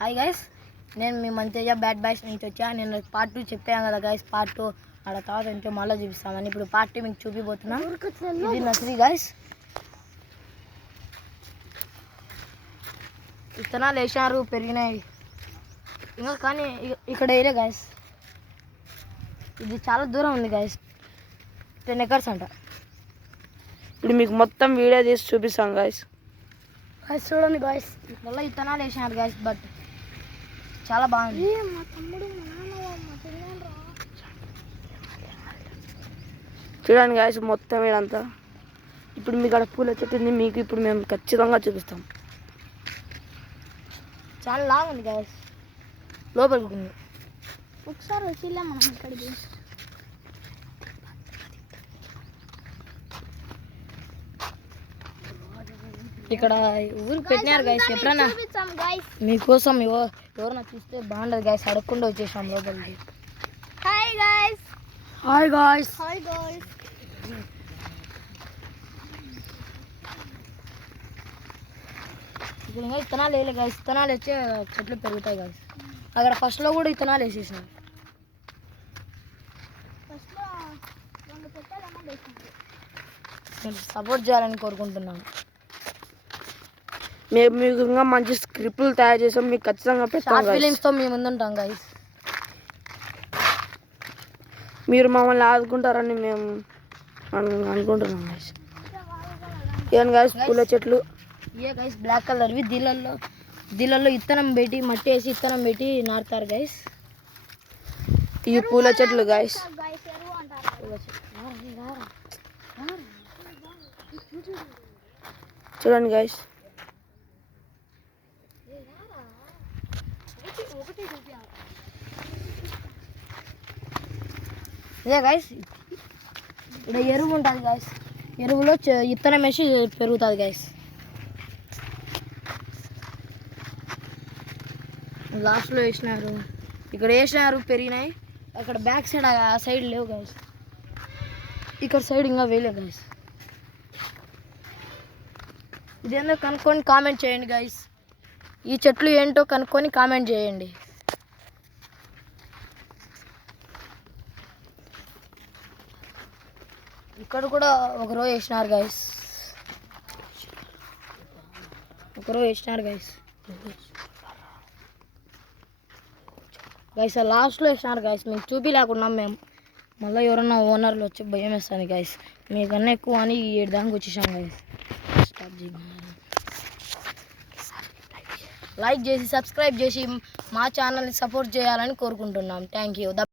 Hi guys, నేను మీ మంతేజ bad boys నుంచి వచ్చా. నేను పార్ట్ 2 చెప్పాను కదా గైస్, పార్ట్ 2 ఆడ తర్వాత ఇంట్లో మళ్ళీ చూపిస్తామని. ఇప్పుడు పార్ట్ 2 మీకు చూపిపోతున్నా. ఇది నర్సరీ గైస్. విత్తనాలు వేసారు, పెరిగినాయి ఇంకా, కానీ ఇక్కడ వేయలే గైస్. ఇది చాలా దూరం ఉంది గైస్, 10 acres అంట. ఇప్పుడు మీకు మొత్తం వీడియో తీసి చూపిస్తాం గైస్. చూడండి గాయస్, మళ్ళీ విత్తనాలు వేసినారు గాయస్, బట్ చాలా బాగుంది. చూడండి గాయస్, మొత్తం వీడంతా. ఇప్పుడు మీకు అక్కడ పూల చెట్టు ఉంది, మీకు ఇప్పుడు మేము ఖచ్చితంగా చూపిస్తాం. చాలా లాంగ్ ఉంది గాయస్, లోపలికి ఉంది. ఒకసారి వచ్చిలే మనం ఇక్కడికి. ఇక్కడ ఊరికి పెట్టినారు గైస్. ఎప్పుడన్నా మీకోసం ఎవరన్నా చూస్తే బాగుండదు గైస్, అడగకుండా వచ్చేసాం లోపలికి. Hi guys. Hi guys. Hi guys. ఇప్పుడు ఇంకా విత్తనాలు వేయలే గైస్. విత్తనాలు వచ్చే చెట్లు పెరుగుతాయి గైస్. అక్కడ ఫస్ట్లో కూడా విత్తనాలు వేసేసినాం. నేను సపోర్ట్ చేయాలని కోరుకుంటున్నాను. మేము మీకు ఇంకా మంచి స్క్రిప్ట్లు తయారు చేసాం, మీకు ఖచ్చితంగా పెట్టాం. ఫీలింగ్స్తో మేము ముందుంటాం గైస్. మీరు మమ్మల్ని ఆదుకుంటారని మేము అనుకుంటున్నాం గైస్. ఏం గైస్, పూల చెట్లు ఏ గైస్ బ్లాక్ కలర్వి. దీళ్ళల్లో ఇత్తనం పెట్టి, మట్టి వేసి ఇత్తనం పెట్టి నాటుతారు గైస్. ఈ పూల చెట్లు గైస్. చూడండి గైస్, ఇదే గైస్. ఇక్కడ ఎరువు ఉంటుంది గైస్. ఎరువులో ఇత్తనం వేసి పెరుగుతుంది గైస్. లాస్ట్లో వేసినారు, ఇక్కడ వేసినారు, పెరిగినాయి. అక్కడ బ్యాక్ సైడ్, ఆ సైడ్ లేవు గైస్. ఇక్కడ సైడ్ ఇంకా వేయలేవు గైస్. ఇదేందో కనుక్కొని కామెంట్ చేయండి గైస్. ఈ చెట్లు ఏంటో కనుక్కొని కామెంట్ చేయండి. ఇక్కడ కూడా ఒక రో వేసినారు గైస్. గైస్ లాస్ట్లో వేసినారు గైస్. మీకు చూపిలేకున్నాం మేము. మళ్ళీ ఎవరన్నా ఓనర్లు వచ్చి భయం వేస్తుంది గైస్. మీకన్నా ఎక్కువ అని 7 దానికి వచ్చేసాం గైస్. లైక్ చేసి సబ్స్క్రైబ్ చేసి మా ఛానల్ని సపోర్ట్ చేయాలని కోరుకుంటున్నాం. Thank you.